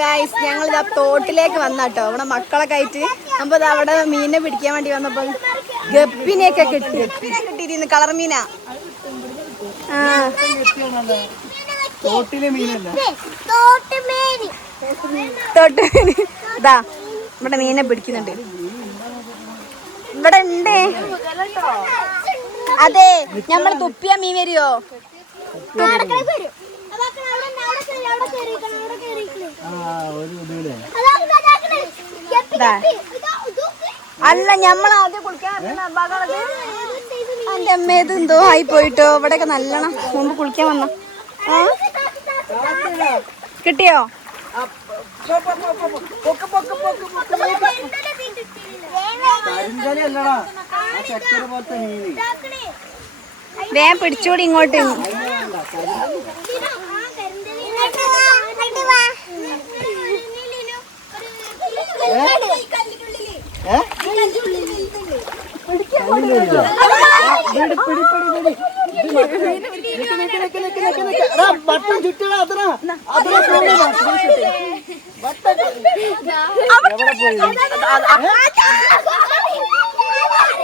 Guys ഞങ്ങൾ ഇതാ തോട്ടിലേക്ക് വന്നാട്ടോ. അവിടെ മക്കളൊക്കെ ആയിട്ട് അപ്പൊ അവിടെ മീനെ പിടിക്കാൻ വേണ്ടി വന്നപ്പോ ഗപ്പിനെയൊക്കെ കിട്ടി. ഗപ്പിനെ കിട്ടിയിരുന്നു. കളർ മീനാ. ആ. തോട്ടിലെ മീനല്ല. തോട്ട് ഇതാ ഇവിടെ മീനെ പിടിക്കുന്നുണ്ട്. ഇവിടെ ഉണ്ട്. അതെ നമ്മൾ തുപ്പിയ മീൻ വരുമോ ആ ഒരു ഇതിലെ അല്ല ഞമ്മൾ ആദ്യം കുളിക്കാൻ അമ്മ ഇത് എന്തോ ആയി പോയിട്ടോ? ഇവിടെയൊക്കെ നല്ലോണം മുമ്പ് കുളിക്കാൻ വന്ന. കിട്ടിയോ? കരിങ്കലി പിടിച്ചോടി ഇങ്ങോട്ട് ഏ കല്ലിലില്ല. ആ, പിടി, പിടി, പിടി, പിടി. ഇത് മറ്റേ- നിക്ക്, നിക്ക്, നിക്ക്, നിക്ക്, നിക്ക്, നിക്ക്. എടാ, ബട്ടൺ ചുറ്റടാ, അതിനാ. അതിനാ എവിടെ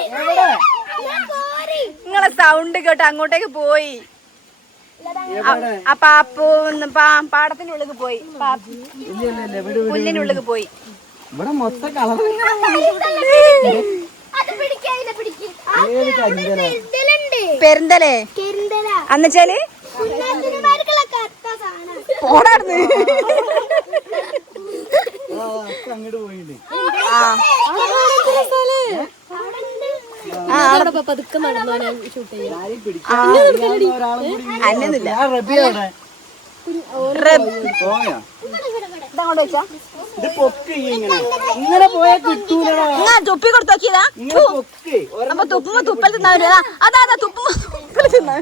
പോയി? നിങ്ങളെ സൗണ്ട് കേട്ട് അങ്ങോട്ടേക്ക് പോയി അപ്പൊ ആ പാപ്പു പാടത്തിന്റെ ഉള്ളിൽ പോയി. പുല്ലിനുള്ളിൽ പോയി ഇവിടെ മൊത്തം കളർ പെരുന്തലേ? അന്നുവെച്ചാൽ പോടാർന്ന് അങ്ങോട്ട് ഇല്ല. അന്നൊന്നുമില്ല. ഞാൻ റബി അവിടെ. പോയാ? ഇതങ്ങോട്ട് വെച്ചാ. ഇത് പൊക്ക് ഇങ്ങനെ ഇങ്ങനെ കിട്ടൂലടാ തുപ്പി കൊടുത്ത് നോക്കിയതാ ഇങ്ങനെ പൊക്ക് ഒരെണ്ണം അപ്പൊ തുപ്പുമ്പോ തുപ്പൽ തിന്നാ വരുവാ അതാ അതാ തുപ്പുമ്പോ തുപ്പൽ തിന്നാ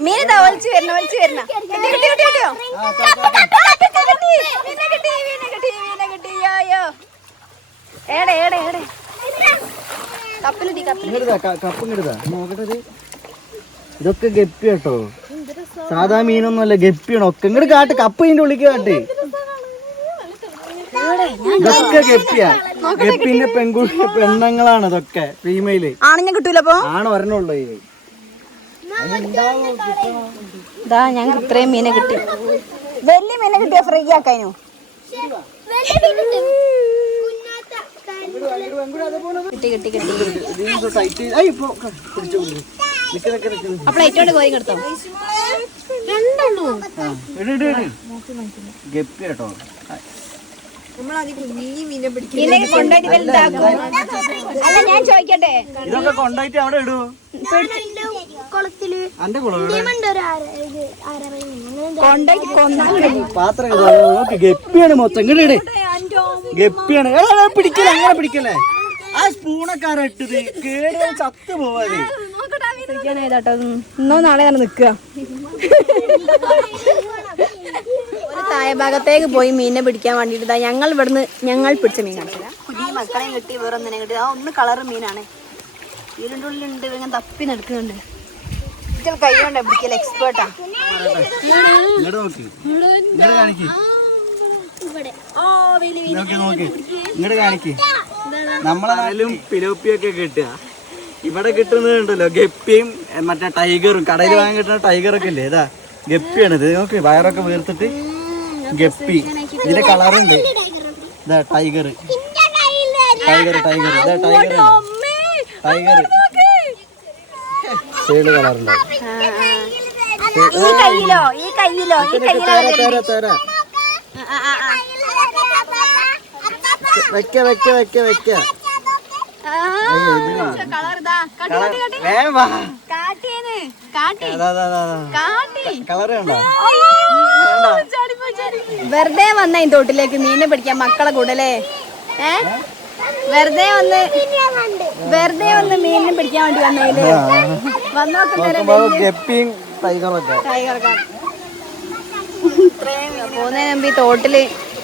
മീൻ ഇതാ ഒളിച്ചു വരണ ഒളിച്ചു കിട്ടി കിട്ടി കിട്ടി കിട്ടിയോ. കിട്ടി, കിട്ടി. മീനെ കിട്ടി മീനെ ഏടെ ഏടെ ഏടെ നോക്കട്ടെ ഇതൊക്കെ ഗപ്പി കേട്ടോ സാധാ മീനൊന്നും അല്ല ഗപ്പിയാണ്. ഒക്കെ ഇങ്ങോട്ട് കാട്ട് കപ്പ് ഇതിന്റെ ഉള്ളിക്ക് കാട്ട്. ഇതൊക്കെ ഗപ്പിയാ. ഗപ്പിന്റെ പെൺകുട്ടി പെണ്ണുങ്ങളാണ് ഇതൊക്കെ ഫീമെയിൽ ആണിഞ്ഞ കിട്ടൂല അപ്പൊ? ആണ് ഒരെണ്ണുള്ളൂ ഇതാ. ഞങ്ങൾക്ക് ഇത്രയും മീനെ കിട്ടി. വലിയ മീനെ കിട്ടിയ ഫ്രീ ആക്കാനു? കിട്ടി കിട്ടി കിട്ടി. ആ പ്ലേറ്റോട് കോരി എടുത്തോ ഗപ്പി കേട്ടോ. അല്ല ഞാൻ ചോദിക്കട്ടെ? ഇതൊക്കെ കൊണ്ടായിട്ട് അവിടെ ഇടൂ. ഗപ്പിയാണ് മൊത്തം. ഇങ്ങോട്ട് ഗപ്പിയാണ്. പിടിക്കല അങ്ങനെ പിടിക്കല്ലേ? ആ സ്പൂണൊക്കെ ആരാ ഇട്ടത് കേട് ചത്തു പോവാതെ ഇന്നോ നാളെ തന്നെ നിക്കുക ഒരു താഴെ ഭാഗത്തേക്ക് പോയി മീനെ പിടിക്കാൻ വേണ്ടിട്ട് ദാ ഞങ്ങൾ ഇവിടുന്ന് ഞങ്ങൾ പിടിച്ച മീൻ കാണിച്ചില്ല പുതിയ മക്കളെ കിട്ടി വേറെ ഒന്നിനെ കിട്ടി. ആ ഒന്ന് കളർ മീനാണ്. ഇതിന്റെ ഉള്ളിലുണ്ട് ഇങ്ങനെ തപ്പി നടക്കുന്നുണ്ട്. കൈ കൊണ്ടാ പിടിക്കൽ എക്സ്പേർട്ടാ ഇങ്ങോട്ട് കാണിക്ക്. നോക്കി. നോക്കി ഇങ്ങോട്ട് കാണിക്ക്. നമ്മളെ നാട്ടിലും പിലോപ്പിയൊക്കെ കിട്ടുക. ഇവിടെ കിട്ടുന്നുണ്ടല്ലോ ഗപ്പിയും മറ്റേ ടൈഗറും. കടയിൽ വാങ്ങി കിട്ടുന്ന ടൈഗറൊക്കെ ഇല്ലേ? ഇതാ ഗപ്പിയാണ് ഇത്. നോക്ക് വയറൊക്കെ വീർത്തിട്ട് ഗപ്പി. ഇതിന്റെ കളറുണ്ട്. ഇതാ ടൈഗർ ടൈഗർ ടൈഗർ ഇതാ ടൈഗർ ടൈഗർ ഏഴ് കളറുണ്ട്. ഈ കയ്യിലോ ഈ കയ്യിലോ ഈ കയ്യിലോ തരാ തരാ തരാ. വെക്ക വെക്ക വെക്ക വെക്ക. വെറുതെ വന്ന ഈ തോട്ടിലേക്ക് മീനെ പിടിക്കാൻ മക്കളെ കൂടല്ലേ ഏ വെറുതെ വന്ന് വെറുതെ വന്ന് മീനിനെ പിടിക്കാൻ വേണ്ടി വന്നതിൽ വന്നോക്കും മുമ്പ് ഈ തോട്ടിൽ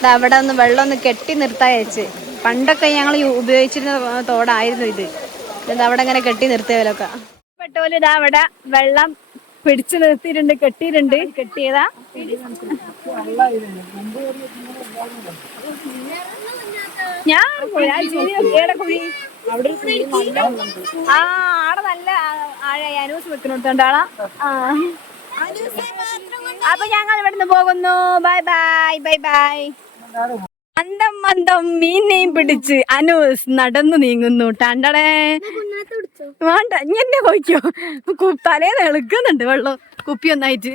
അവിടെ ഒന്ന് വെള്ളം ഒന്ന് കെട്ടി നിർത്താൻ വെച്ച് പണ്ടൊക്കെ ഞങ്ങൾ ഉപയോഗിച്ചിരുന്ന തോടായിരുന്നു ഇത്. ഇത് അവിടെ ഇങ്ങനെ കെട്ടി നിർത്തിയവരൊക്കെ? പെട്ടോൽ ഇതാ അവിടെ വെള്ളം പിടിച്ചു നിർത്തിയിട്ടുണ്ട് കെട്ടിയിട്ടുണ്ട്. കെട്ടിയതാ. ഞാൻ. ആ ആ ആടെ നല്ല ആഴ അനൂസ് വെക്കുന്നുണ്ടാളാ അപ്പൊ ഞങ്ങൾ ഇവിടുന്ന് പോകുന്നു. Bye bye bye bye. മന്ദം മന്ദം മീനെയും പിടിച്ച് അനൂസ് നടന്നു നീങ്ങുന്നു. ടാണ്ടടേ. വേണ്ട ഇനി എന്നെ പോയിക്കോ തലേന്ന് എളുക്കുന്നുണ്ട് വെള്ളം. കുപ്പി ഒന്നായിട്ട്